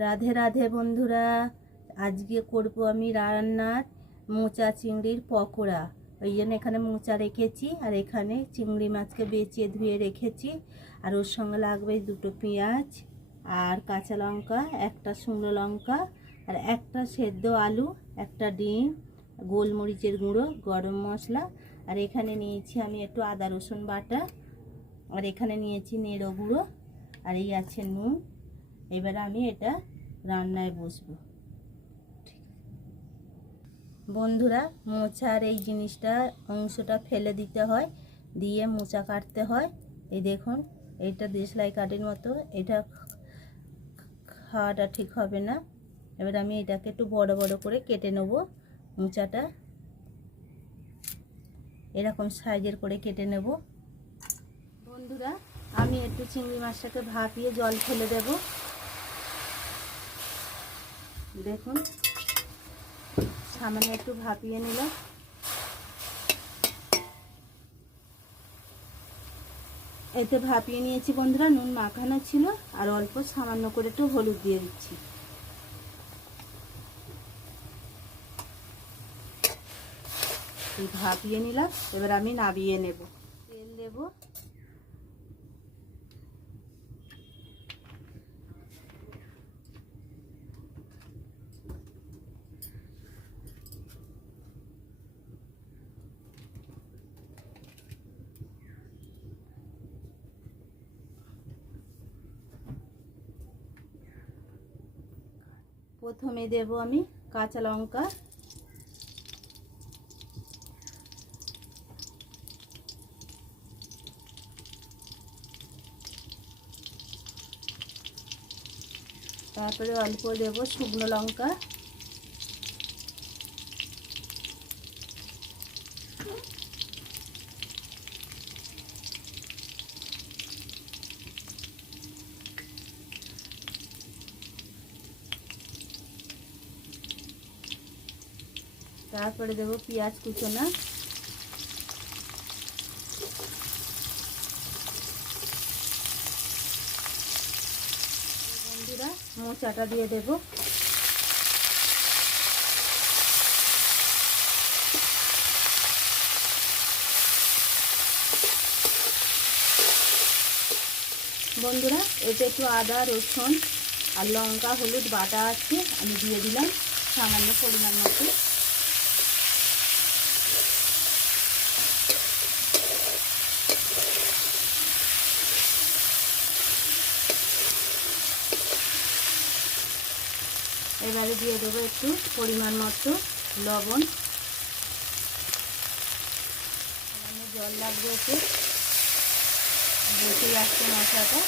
রাধে রাধে বন্ধুরা, আজকে করব আমি রান্নার মোচা চিংড়ির পকোড়া। ওই জন্য এখানে মোচা রেখেছি আর এখানে চিংড়ি মাছকে বেছে ধুয়ে রেখেছি। আর ওর সঙ্গে লাগবে দুটো পেঁয়াজ আর কাঁচা লঙ্কা, একটা শুকনো লঙ্কা আর একটা সেদ্ধ আলু, একটা ডিম, গোলমরিচের গুঁড়ো, গরম মশলা। আর এখানে নিয়েছি আমি একটু আদা রসুন বাটা, আর এখানে নিয়েছি নেড়ো গুঁড়ো, আর এই আছে নুন। এবারে আমি এটা রান্নায় বসবো। বন্ধুরা, মোচার এই জিনিসটা অংশটা ফেলে দিতে হয়, দিয়ে মোচা কাটতে হয়। এই দেখুন, এটা দেশলাই কাঠির মতো, এটা খাওয়াটা ঠিক হবে না। এবার আমি এটাকে একটু বড় বড় করে কেটে নেব। মোচাটা এরকম সাইজের করে কেটে নেব। বন্ধুরা, আমি একটু চিংড়ি মাছটাকে ভাপিয়ে জল ফেলে দেব। দেখুন, সামান্য একটু ভাপিয়ে নিলাম। এতে ভাপিয়ে নিয়েছি বন্ধুরা, নুন মাখানো ছিল আর অল্প সামান্য করে একটু হলুদ দিয়ে দিচ্ছি। এই ভাপিয়ে নিলাম, এবার আমি নাবিয়ে নেব। তেল দেব, প্রথমে দেব আমি কাঁচা লঙ্কা, তারপরে অল্প দেব শুকনো লঙ্কা, তারপরে দেব পেঁয়াজ কুচোনা, বন্ধুরা মোচাটা দিয়ে দেব। বন্ধুরা, এতে একটু আদা রসুন আর লঙ্কা হলুদ বাটা আছে, আমি দিয়ে দিলাম সামান্য পরিমাণ মতো। এবারে দিয়ে দেবো একটু পরিমাণ মতো লবণ, সামান্য জল লাগবে, একটু বেশি আসছে মশলাটা।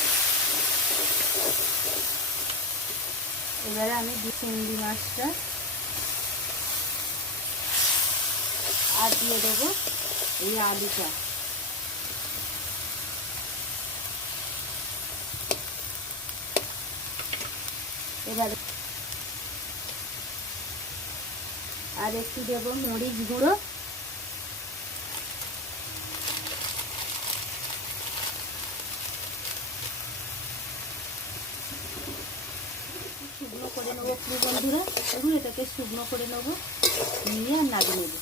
এবারে আমি চিংড়ি মাছটা আর দিয়ে দেবো এই আলুটা। এবারে আর একটু দেবো মরিচ গুঁড়ো, শুকনো করে নেবো পুরো বন্ধুরা। পুরো এটাকে শুকনো করে নেবো, নিয়ে আর নাড়িয়ে নেবো।